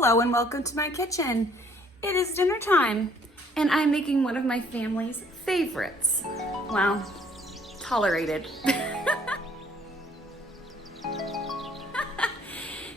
Hello and welcome to my kitchen. It is dinner time and I'm making one of my family's favorites. Well, tolerated.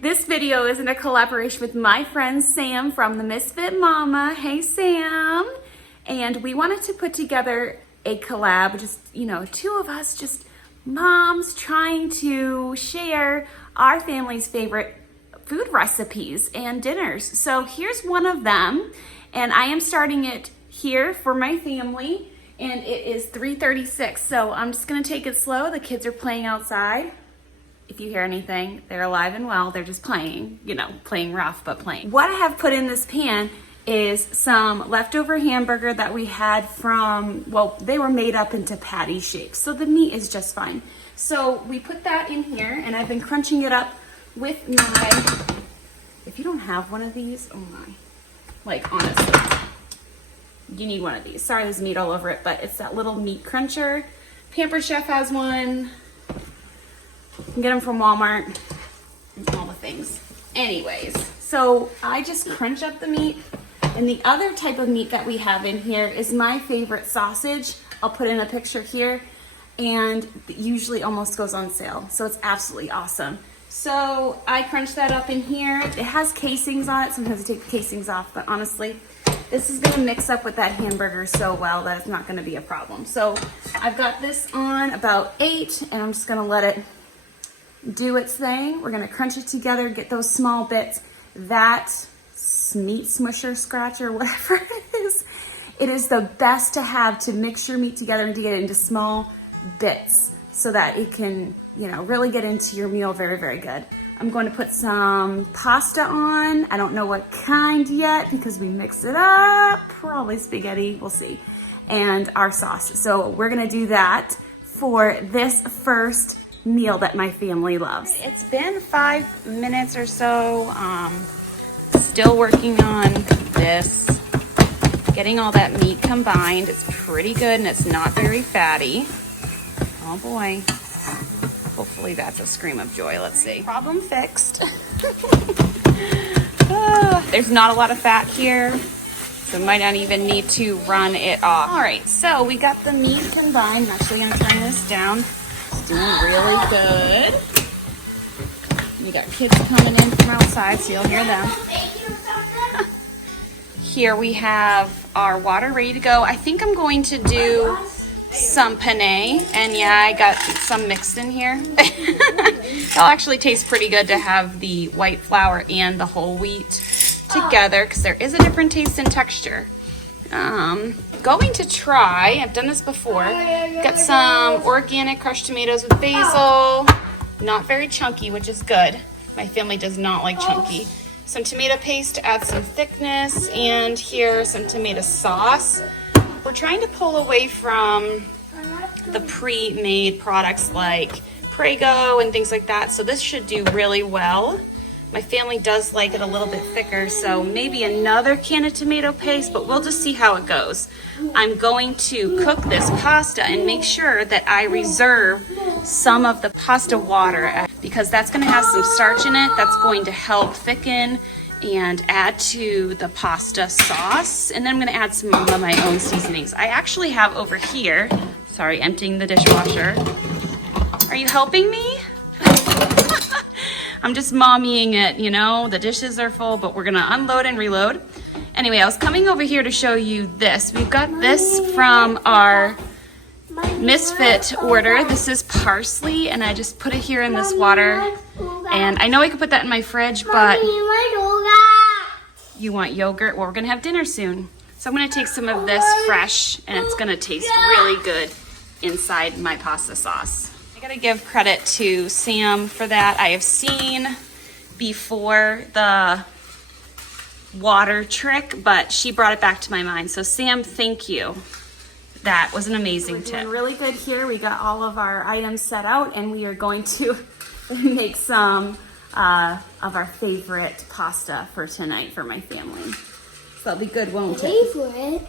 This video is in a collaboration with my friend Sam from the Misfit Momma. Hey Sam. And we wanted to put together a collab, just, two of us, just moms trying to share our family's favorite food recipes and dinners. So here's one of them, and I am starting it here for my family, and it is 3:36. So I'm just gonna take it slow. The kids are playing outside. If you hear anything, they're alive and well. They're just playing, playing rough, but playing. What I have put in this pan is some leftover hamburger that we had from, well, they were made up into patty shapes, so the meat is just fine. So we put that in here, and I've been crunching it up with my, if you don't have one of these, oh my, like honestly, you need one of these. Sorry, there's meat all over it, but it's that little meat cruncher. Pampered Chef has one. You can get them from Walmart, all the things. Anyways, so I just crunch up the meat, and the other type of meat that we have in here is my favorite sausage. I'll put in a picture here, and it usually almost goes on sale, so it's absolutely awesome. So I crunch that up in here. It has casings on it. Sometimes I take the casings off, but honestly, this is gonna mix up with that hamburger so well that it's not gonna be a problem. So I've got this on about 8, and I'm just gonna let it do its thing. We're gonna crunch it together, get those small bits. That meat smusher, scratcher, whatever it is the best to have to mix your meat together and to get it into small bits so that it can, really get into your meal very, very good. I'm going to put some pasta on. I don't know what kind yet because we mix it up. Probably spaghetti, we'll see. And our sauce. So we're gonna do that for this first meal that my family loves. It's been 5 minutes or so. Still working on this. Getting all that meat combined. It's pretty good and it's not very fatty. Oh boy. Hopefully that's a scream of joy. Let's see. Problem fixed. There's not a lot of fat here, so might not even need to run it off. All right, so we got the meat combined. I'm actually gonna turn this down. It's doing really good. We got kids coming in from outside, so you'll hear them. Here we have our water ready to go. I think I'm going to do some panne, and yeah, I got some mixed in here. It'll actually taste pretty good to have the white flour and the whole wheat together because there is a different taste and texture. Going to try, I've done this before, got some organic crushed tomatoes with basil, not very chunky, which is good. My family does not like chunky. Some tomato paste to add some thickness, and here some tomato sauce. We're trying to pull away from the pre-made products like Prego and things like that, so this should do really well. My family does like it a little bit thicker, so maybe another can of tomato paste, but we'll just see how it goes. I'm going to cook this pasta and make sure that I reserve some of the pasta water because that's going to have some starch in it. That's going to help thicken and add to the pasta sauce. And then I'm gonna add some of my own seasonings. I actually have over here, sorry, emptying the dishwasher. Are you helping me? I'm just mommying it, the dishes are full, but we're gonna unload and reload. Anyway, I was coming over here to show you this. We've got this from our Misfit order. This is parsley, and I just put it here in this water. And I know I could put that in my fridge, but you want yogurt? Well, we're gonna have dinner soon. So I'm gonna take some of this fresh, and it's gonna taste really good inside my pasta sauce. I gotta give credit to Sam for that. I have seen before the water trick, but she brought it back to my mind. So Sam, thank you. That was an amazing tip. We're doing really good here. We got all of our items set out, and we are going to make some of our favorite pasta for tonight for my family. So that'll be good, won't it? Favorite?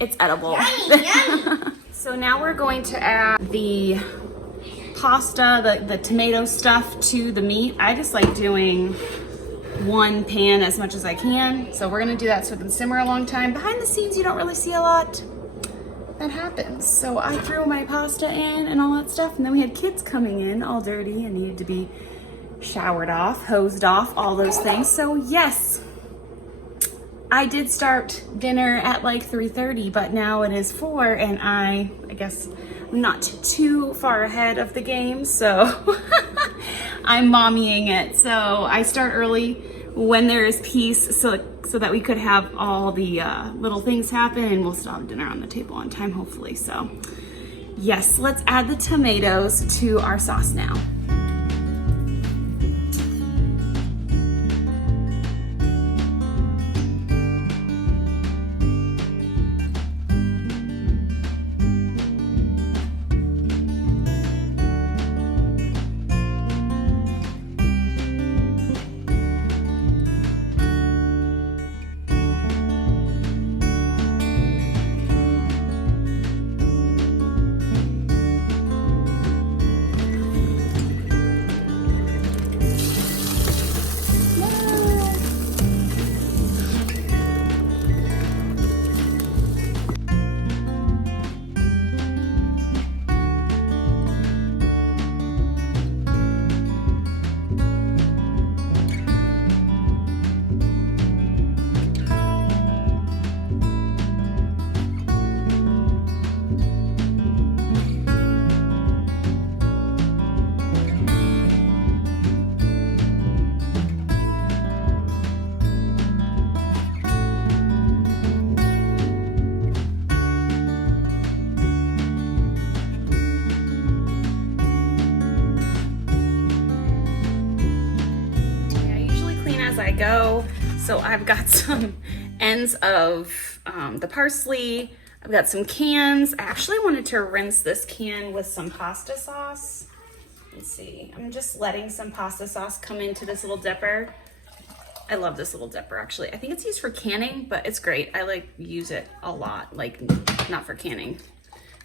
It's edible. Yummy, yummy. So now we're going to add the pasta, the tomato stuff to the meat. I just like doing one pan as much as I can. So we're gonna do that so it can simmer a long time. Behind the scenes, you don't really see a lot that happens. So I threw my pasta in and all that stuff, and then we had kids coming in all dirty and needed to be showered off, hosed off, all those things. So yes, I did start dinner at like 3:30, but now it is 4, and I guess I'm not too far ahead of the game, so I'm mommying it. So I start early when there is peace, so that we could have all the little things happen, and we'll still have dinner on the table on time, hopefully. So yes, let's add the tomatoes to our sauce now. Go. So I've got some ends of the parsley. I've got some cans. I actually wanted to rinse this can with some pasta sauce. Let's see. I'm just letting some pasta sauce come into this little dipper. I love this little dipper, actually. I think it's used for canning, but it's great. I like use it a lot, like not for canning.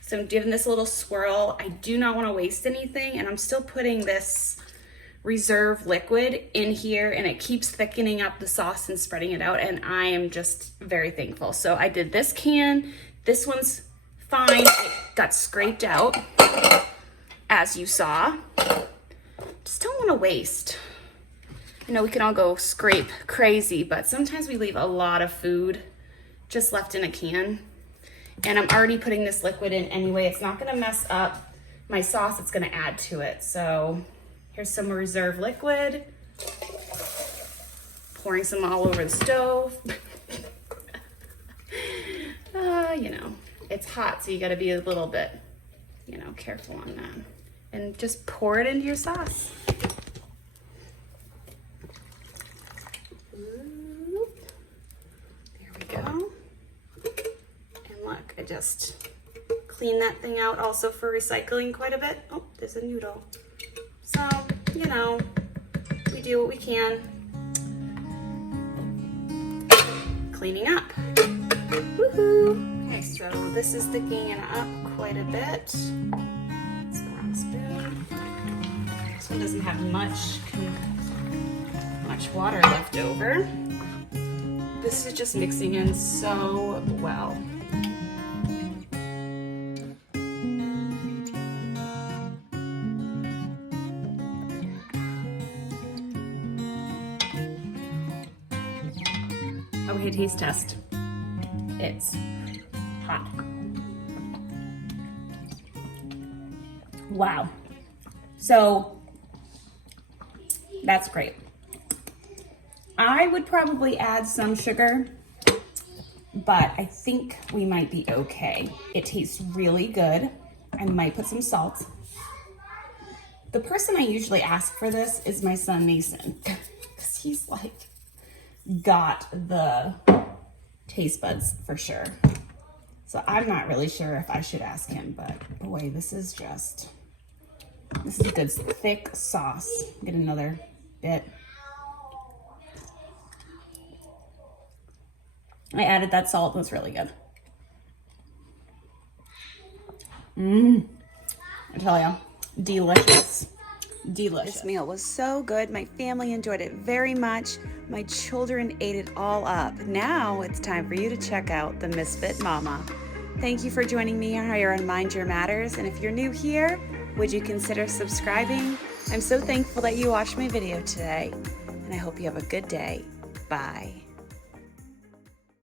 So I'm giving this a little swirl. I do not want to waste anything, and I'm still putting this reserve liquid in here, and it keeps thickening up the sauce and spreading it out, and I am just very thankful. So I did this can. This one's fine. It got scraped out, as you saw. Just don't want to waste. I know we can all go scrape crazy, but sometimes we leave a lot of food just left in a can. And I'm already putting this liquid in anyway. It's not going to mess up my sauce. It's going to add to it. So here's some reserve liquid. Pouring some all over the stove. You know, it's hot, so you got to be a little bit, you know, careful on that. And just pour it into your sauce. There we go. And look, I just clean that thing out also for recycling quite a bit. Oh, there's a noodle. So, you know, we do what we can. Cleaning up. Woohoo! Okay, so this is thickening up quite a bit. It's the wrong spoon. This one doesn't have much water left over. This is just mixing in so well. Okay, taste test. It's hot. Wow. So that's great. I would probably add some sugar, but I think we might be okay. It tastes really good. I might put some salt. The person I usually ask for this is my son Mason, because he's like got the taste buds for sure. So I'm not really sure if I should ask him, but boy, this is a good thick sauce. Get another bit. I added that salt. It was really good. I tell you, delicious. delicious. This meal was so good. My family enjoyed it very much. My children ate it all up. Now it's time for you to check out the Misfit Mama. Thank you for joining me here on Mind Your Matters. And if you're new here, would you consider subscribing? I'm so thankful that you watched my video today, and I hope you have a good day. Bye.